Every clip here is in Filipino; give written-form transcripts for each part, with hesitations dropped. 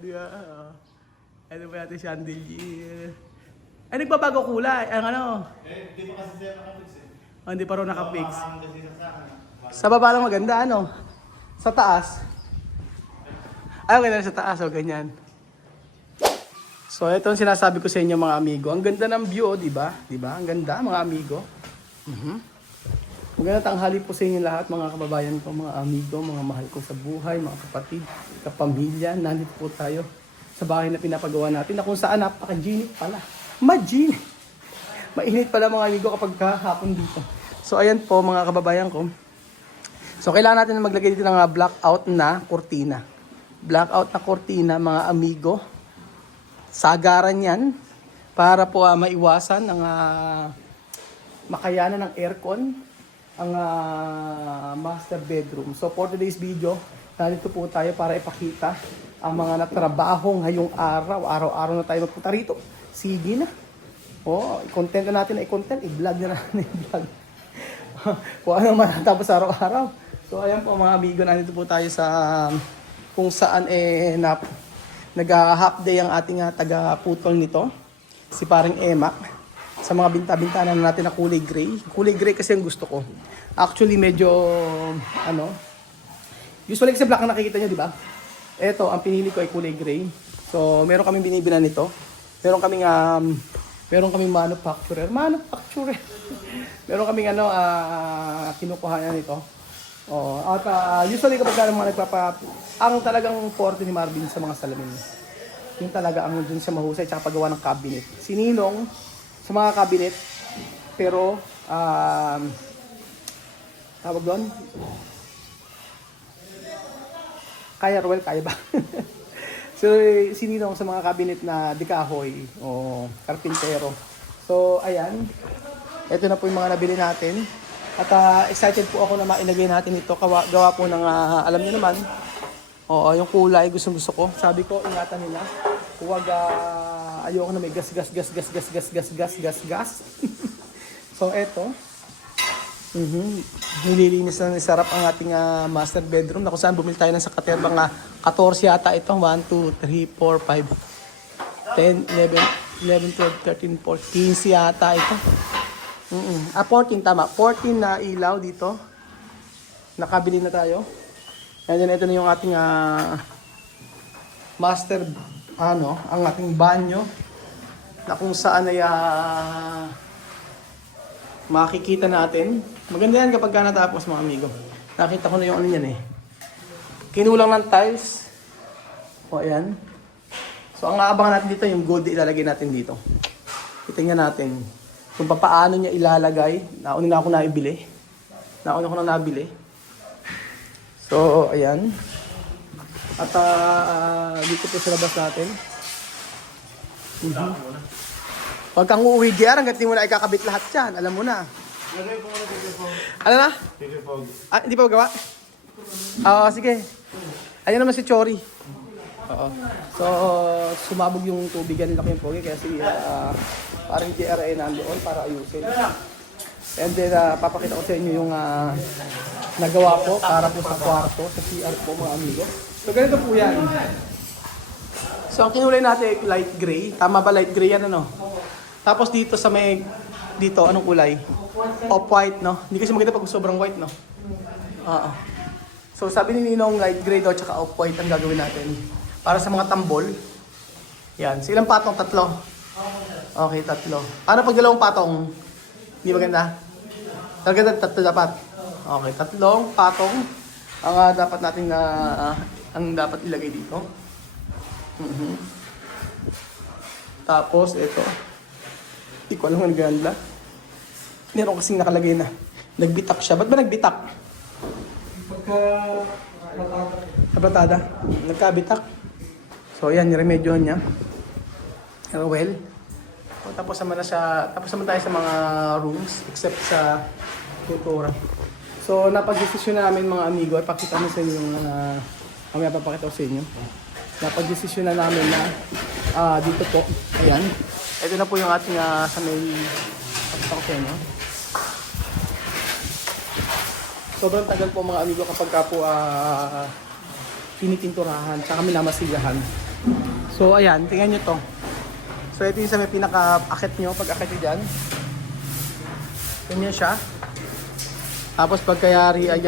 Yeah. Ano ba natin chandelier? Ay, nagbabago kulay. Ang ano? Di pa kasi siya nakapix eh. Oh, hindi pa rin nakapix. Mamahang kasi sa akin. Sa baba lang maganda, ano? Sa taas. Ay, okay na sa taas. O, ganyan. So, ito ang sinasabi ko sa inyo mga amigo. Ang ganda ng view, di ba? Di ba? Ang ganda, mga amigo. Magandang tanghali po sa inyo lahat, mga kababayan ko, mga amigo, mga mahal ko sa buhay, mga kapatid, kapamilya. Nandito po tayo sa bahay na pinapagawa natin na kung saan napaka-ginit pala. Ma-ginit! Mainit pala mga amigo kapag kahapon dito. So ayan po mga kababayan ko. So kailangan natin maglagay dito ng blackout na kortina. Blackout na kortina mga amigo. Sagaran yan para po maiwasan ang makayanan ng aircon ang master bedroom. So for today's video, nandito po tayo para ipakita ang mga natrabaho ngayong araw. Araw-araw na tayo magpunta rito. Sige na. I-content na natin na i-content. I-vlog na natin i-vlog. Kung anong matatapos araw-araw. So ayan po mga amigo, nandito po tayo sa kung saan nag-half day ang ating taga-putol nito. Si paring Emak. Sa mga binta-bintana natin na kulay gray. Kulay gray kasi ang gusto ko. Actually, medyo, usually kasi black ang nakikita nyo, di ba? Ito, ang pinili ko ay kulay gray. So, meron kaming binibilan nito. Meron kaming manufacturer. Meron kaming kinukuhanan nito. Usually kapag mga ang talagang forte ni Marvin sa mga salamin. Yung talaga ang dun sa mahusay tsaka paggawa ng cabinet. Sininong sa mga cabinet, pero tawag doon, kaya ba? So sininong sa mga cabinet na dikahoy o karpintero. So ayan, ito na po yung mga nabili natin at excited po ako na mailagay natin ito. Gawa po ng alam niyo naman, yung kulay gusto ko. Sabi ko ingatan nila, huwag ayoko na may gas. So eto, nililinis na sarap ang ating master bedroom na kung saan bumili tayo ng sa katerbang 14 yata ito. 1, 2, 3, 4, 5, 10, 11, 12, 13, 14, 15 yata ito. 14 tama. 14 na ilaw dito. Nakabili na tayo. And then ito na yung ating master ang ating banyo na kung saan ay makikita natin. Maganda yan kapag natapos mga amigo. Nakita ko na yung yan eh. Kinulang ng tiles. O ayan. So ang aabangan natin dito yung gold ilalagay natin dito. Titingnan natin kung paano niya ilalagay. Nauna ko na nabili. So ayan. At dito po sa labas natin. Pag kang uuwi diyan, hanggat di mo na ikakabit lahat yan. Alam mo na. Ano na? Hindi pa magawa? Oo, sige. Ayan naman si Chori. Oo. So, sumabog yung tubig. Yan lang yung pogi. Kaya si parang TRA nandoon para ayusin. And then, papakita ko sa inyo yung nagawa ko para po sa kwarto, sa CR po mga amigo. So, ganito po yan. So, ang kinulay natin light gray. Tama ba light gray yan ano? Tapos dito sa dito, anong kulay? Off-white, no? Hindi kasi maganda pag sobrang white, no? So, sabi ni Ninong light gray daw tsaka off-white ang gagawin natin. Para sa mga tambol. Yan. So, ilang patong? 3? Okay, 3. Ano pag 2 patong? Hindi maganda? Talaga 3 dapat. Okay, 3 patong ang dapat natin ang dapat ilagay dito. Tapos ito. Hindi ko alam ang ganda. Meron kasing nakalagay na nagbitak siya. Ba't ba nagbitak? Kabatada. Nagkabitak. So yan, yung remedyo niya. Well. Tapos naman tayo sa mga rooms except sa pintura. So napag-desisyon namin mga amigo, ay pakita mo sa inyo yung mamaya papakita ko sa inyo. Napag-desisyon na namin na dito po, ayan. Ito na po yung ating sa may pakita ko sa inyo. Sobrang tagal po mga amigo kapag ka po pinipinturahan tsaka minamasigahan. So ayan, tingnan nyo to. So ito yung sa may pinaka-akit nyo, pag-akit nyo dyan. Ganyan siya. Tapos pagkayari ay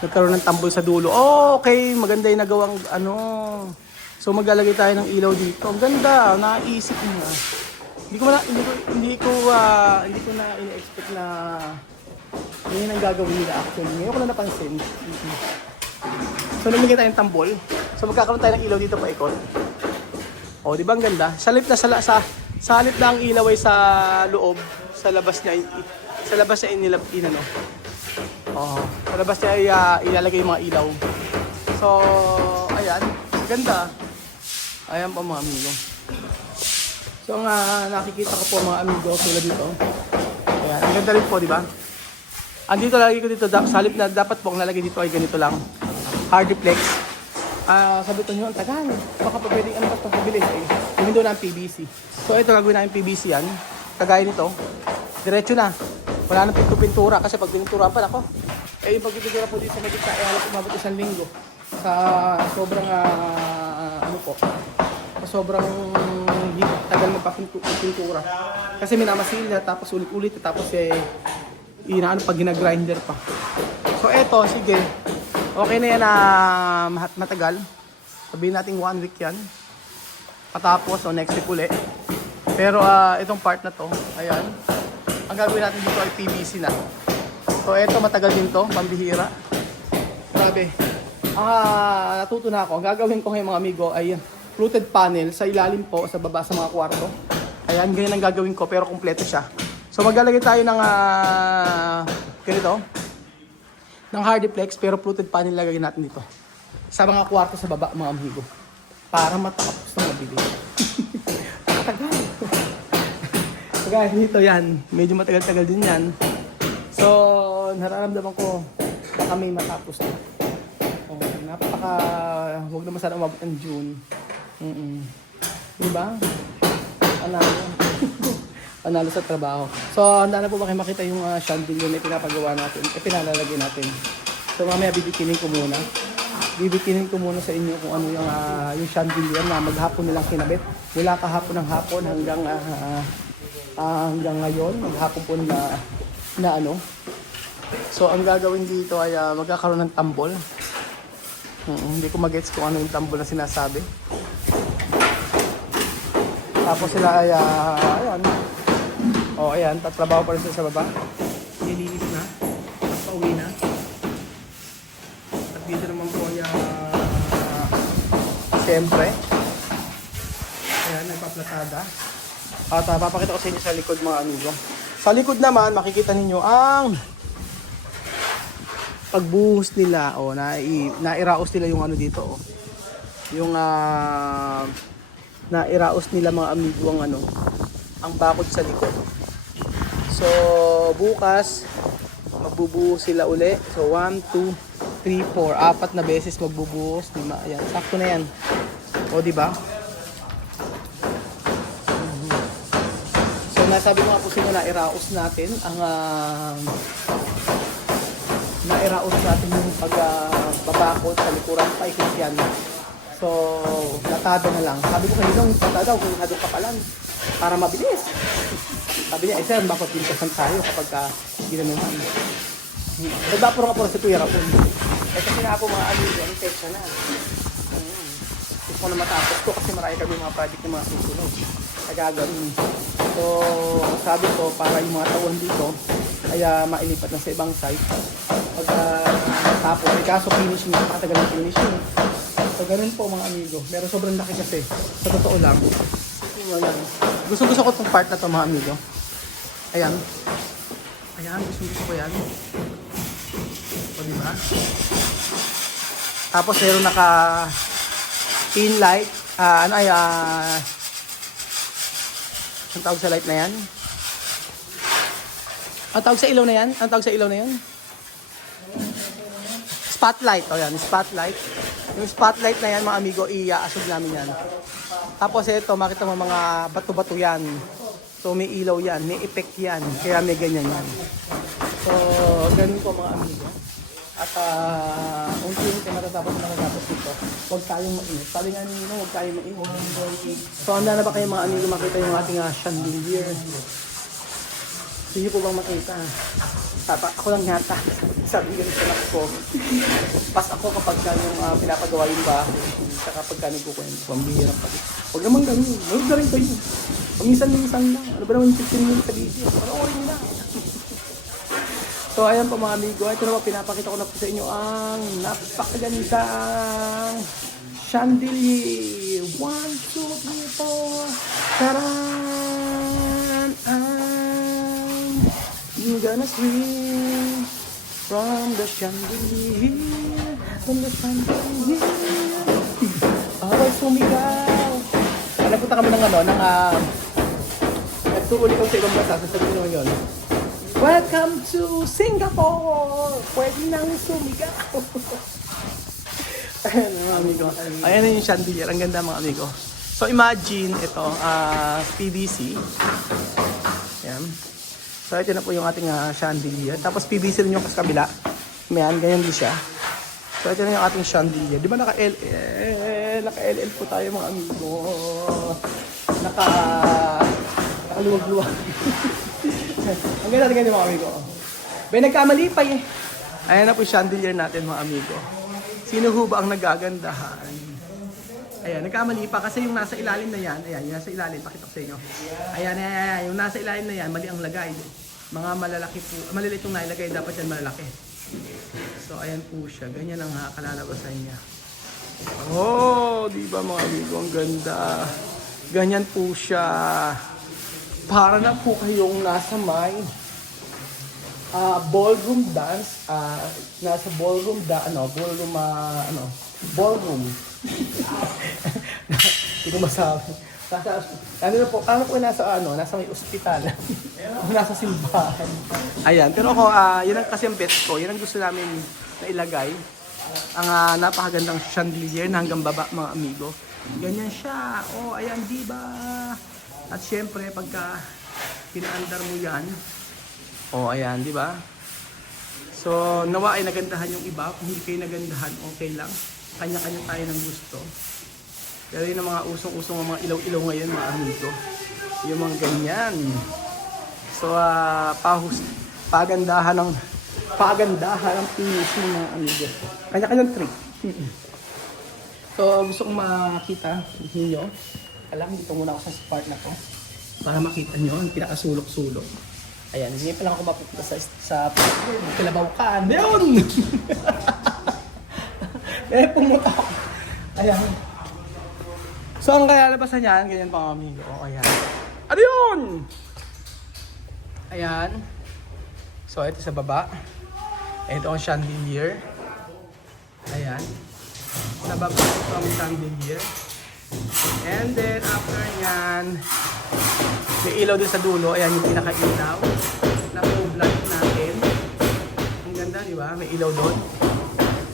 nagkaroon ng tambol sa dulo. Oh, okay, maganda yung nagawang ano. So maglalagay tayo ng ilaw dito. Ang ganda, naisip niya. Hindi ko na ina-expect na yun ang gagawin nila actually. Ngayon ko na napansin. So namigay tayo ng tambol. So magkakaroon tayo ng ilaw dito pa ikot. Oh, di ba ang ganda? Sa halip na ang ilaw ay sa loob, sa labas niya inano. Oh, sa labas niya ay ilalagay yung mga ilaw. So, ayan, ganda. Ayan pa mga amigo. So, ang nakikita ko po mga amigo tulad dito. Ayan, ang ganda rin po, di ba? Andito lagi ko dito, sa halip na dapat po ang lalagay dito ay ganito lang. Hard reflex. Sabi ko nyo, ang tagal. Baka pa pwedeng ano pa itong pabili. Gawin doon ng PVC. So ito, gagawin namin PVC yan. Kagaya nito. Diretso na. Wala nang pintura kasi pag pintura pa, ako. Yung pagpipintura po dito sa Magic ay halos umabot 1 linggo. Sa sobrang, sa sobrang tagal magpapintura. Kasi minamasil na, tapos ulit-ulit, tapos pag ginagrinder pa. So eto, sige. Okay na yan na matagal. Sabihin natin 1 week yan. Patapos, next week uli. Pero itong part na to, ayan. Ang gagawin natin dito ay PVC na. So eto, matagal din to, pambihira. Grabe. Natuto na ako. Ang gagawin ko ngayon mga amigo ay fluted panel sa ilalim po, sa baba sa mga kwarto. Ayan, ganyan ang gagawin ko pero kumpleto siya. So maglalagay tayo ng ganito. Ng hardiplex pero fluted panel lagay natin dito sa mga kwarto sa baba mga amigo para matapos na mabili. Matagal. So guys, dito yan, medyo matagal-tagal din yan. So nararamdaman ko baka may matapos na. Huwag naman sana umabot ng June. Diba? Panalo sa trabaho. So, handa na po ba kayo makita yung chandelier na pinapagawa natin, pinalalagay natin. So, mamaya bibitinin ko muna. Bibitinin ko muna sa inyo kung ano yung chandelier na maghapon nilang kinabit. Mula kahapon ng hapon hanggang ngayon, maghapon po na ano. So, ang gagawin dito ay magkakaroon ng tambol. Hindi ko mag-gets kung ano yung tambol na sinasabi. Tapos sila ay, ayan. O, ayan, tatrabaho pa rin sila sa baba. Nilinis na. At pauwi na. At dito naman po ay, siyempre. Ayan, nagpaplatada. At papakita ko sa inyo sa likod mga amigo. Sa likod naman, makikita ninyo ang pagbuhos nila. O, nairaos nila yung ano dito. O. Yung, nairaos nila mga amigo ang bakod sa likod. So, bukas, magbubuhos sila uli. So, 1, 2, 3, 4. 4 na beses magbubuhos. 5. Ayan, sakto na yan. O, diba? So, nasabi ko nga po sila na iraos natin ang nairaos natin yung pagbabakod sa likuran. Paikot yan. So, latado na lang. Sabi ko kanina, latado daw, kung hadong kapalan. Para mabilis. Sabi niya, sir, bakit pintasan tayo kapag ginanuhan. Nagdapuro ka po sa tuya rapon. Kasi na po mga amigo, ang text na. Gusto ko na matapos ko kasi marami kami mga project ng mga susunod. Nagagawin. So, sabi ko, para yung mga tauhan dito, ay mailipat na sa ibang site. Pag tapos, kaso finishing, napakatagal ng finishing. So, ganun po mga amigo. Pero sobrang laki kasi. Sa totoo lang. Gusto ko itong part na to mga amigo. Ayan. Ayan, gusto ko yan. O, diba? Tapos meron naka pin light. Ang tawag sa light na yan? Ang tawag sa ilaw na yan? Ang tawag sa ilaw na yan? Spotlight. O yan, spotlight. Yung spotlight na yan mga amigo, iaasog namin yan. Tapos ito, makita mo mga bato-bato yan. So may ilaw yan, may effect yan. Kaya may ganyan yan. So, ganun po mga amigo. At unti-unti matatapos ito. Huwag tayong mainit. Sabi nga nino, huwag tayong mainit. So, handa na ba kayo mga amigo makita yung ating chandelier? Gusto niyo po bang makita? Ako lang yata. Sabi nga sa anak ko. Pas ako kapag yung pinapagawa yung bahay. Saka kapag nagkukwento. Pambihirang pati. Huwag naman ganun. Huwag na rin kayo. Paminsan-minsan lang. Ano ba naman yung 15 minutes sa video? Panoorin nyo na. So ayan po mga amigo, ito na po pinapakita ko na po sa inyo ang napakagandang chandelier. 1, 2, 3, 4. Taran! I'm gonna swing from the chandelier, from the chandelier. Abay sumigaw. Nagpunta kami ng nagtuuli ko sa ibang bansa, sasabihin nyo yun. Welcome to Singapore! Pwede nang sumigaw! Ayan mga amigo. Ayan na yung chandelier. Ang ganda mga amigo. So imagine ito, PVC. Ayan. So ito na po yung ating chandelier. Tapos PVC rin yung sa kabila. Ayan, ganyan din siya. So ito na yung ating chandelier. Di ba naka-LL? Naka-LL po tayo mga amigo. Nakaluwag-luwag. Ang ganda mga amigo. Bay, nagkamali pa eh. Ayan na po yung chandelier natin mga amigo. Sino ho ba ang nagagandahan? Ayan, nagkamali pa kasi yung nasa ilalim na yan. Ayan, yung nasa ilalim, pakita ko sa inyo. Ayan, yung nasa ilalim na yan, mali ang lagay. Mga malalaki po, malilit yung nailagay, dapat yan malalaki. So, ayan po siya. Ganyan ang kalalabasan niya. Oh, di ba mga amigo, ang ganda. Ganyan po siya. Para na po kayong nasa may ballroom dance, nasa ballroom ballroom. Hindi ko masabi. Ano po nasa may ospital. Nasa simbahan. Ayan, pero ako, yun ang kasi ang bet ko, yun ang gusto namin na ilagay. Ang napakagandang chandelier na hanggang baba mga amigo. Ganyan siya. Oh, ayan, diba? At syempre, pagka pinaandar mo yan, oh, ayan, di ba? So, nawa ay nagandahan yung iba. Kung hindi kayo nagandahan, okay lang. Kanya-kanya tayo ng gusto. Pero yun ang mga usong-usong mga ilaw-ilaw ngayon, mga amigo. Yung mga ganyan. So, pagandahan ng finishing mga amigo. Kanya-kanyang trick. So, gusto kong makita ninyo. Alam, dito muna ako sa part na to para makita nyo ang pinakasulok-sulok. Ayan, hindi pa lang ako mapupunta sa Kilabawkan. Yun! Pumunta ako. Ayan. So, ang kaya labasan yan, ganyan pa mga amigo. O, ayan. Ano yun? Ayan. So, ito sa baba. Ito ang chandelier. Ayan. Sa baba ito ang chandelier. And then, after nyan, may ilaw din sa dulo. Ayan yung pinaka-ilaw na full light natin. Ang ganda, di ba? May ilaw doon.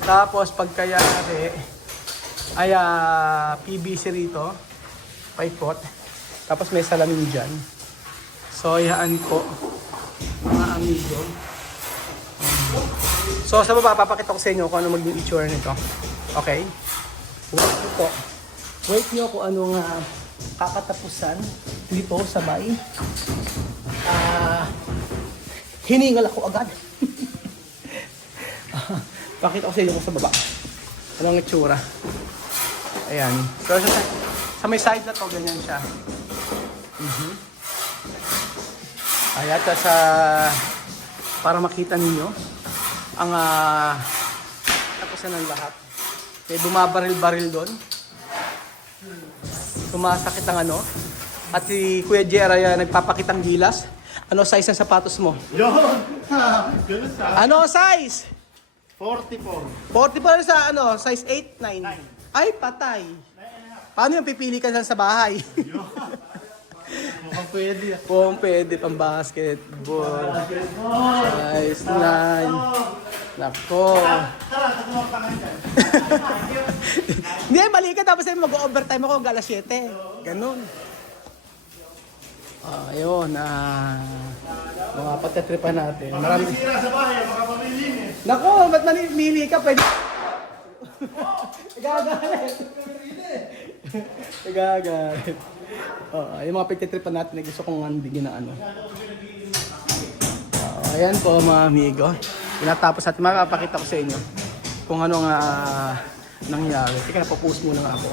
Tapos, pagkayari, ay PVC rito. Paikot. Tapos, may salamin dyan. So, hayaan po, mga amigo. So, sa baba, papakita ko sa inyo kung ano maging itsura nito. Okay? Wait nyo kung anong kakatapusan dito sabay. Hiningal ako agad. Pakita ko sa inyo sa baba. Anong itsura. Ayan. So sa may side na to, ganyan siya. Ayan, sa para makita ninyo ang tapusan ng lahat. May bumabaril-baril doon. Sumasakit ang ano. At si Kuya Jera nagpapakitang gilas. Ano size ng sapatos mo? Yun! Ganun sa Ano size? 44. 44 sa ano? Size 8, 9? Ay, patay. Paano yung pipili ka dyan sa bahay? Mukhang pwede. Kung pwede pang basketball. Size 9. Nako. Tara, tatawag pa nga dyan. Hindi, mali ka. Tapos mag-overtime ako hanggang alas 7. Ganun. Ayun, mga pagtatripan natin. Marami. Sira sa bahay, makapamilin eh. Nako, ba't nanimili ka? Pwede. Nagagalit. Nagagalit. Yung mga pagtatripan natin na gusto kong bigyan na ano. Ayan po mga amigo. Pinatapos natin, makapakita ko sa inyo kung ano nga nangyari. Teka, napapost muna nga ako.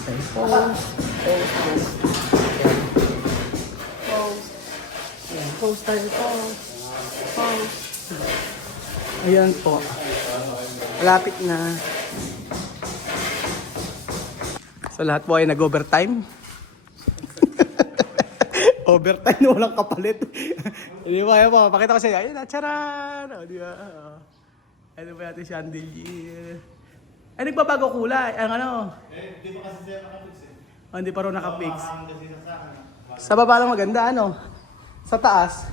Okay, post. Ayan, post tayo, post. Ayan po. Malapit na. So lahat po ay nag-overtime. Overtime na walang kapalit. Di ba? Ayan po, pakita ko sa inyo. Ayun, charan! O, di ba? Ano ba natin chandelier? Ay, nagbabago kulay. Ang ano? Di ba kasi siya nakapix eh? Hindi pa rin nakapix. Ang kasi sa akin. Sa baba lang maganda, ano? Sa taas.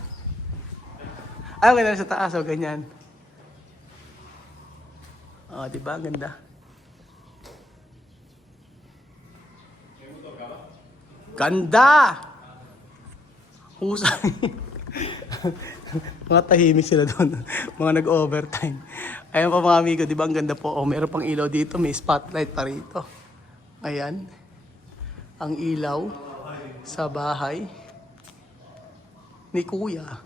Ay, okay na sa taas. O, ganyan. O, di ba? Ang ganda. Ganda! Husay. Mga tahimik sila doon. Mga nag-overtime. Ayan pa mga amigo, di ba? Ang ganda po. O, meron pang ilaw dito. May spotlight pa rito. Ayan. Ang ilaw sa bahay ni Kuya.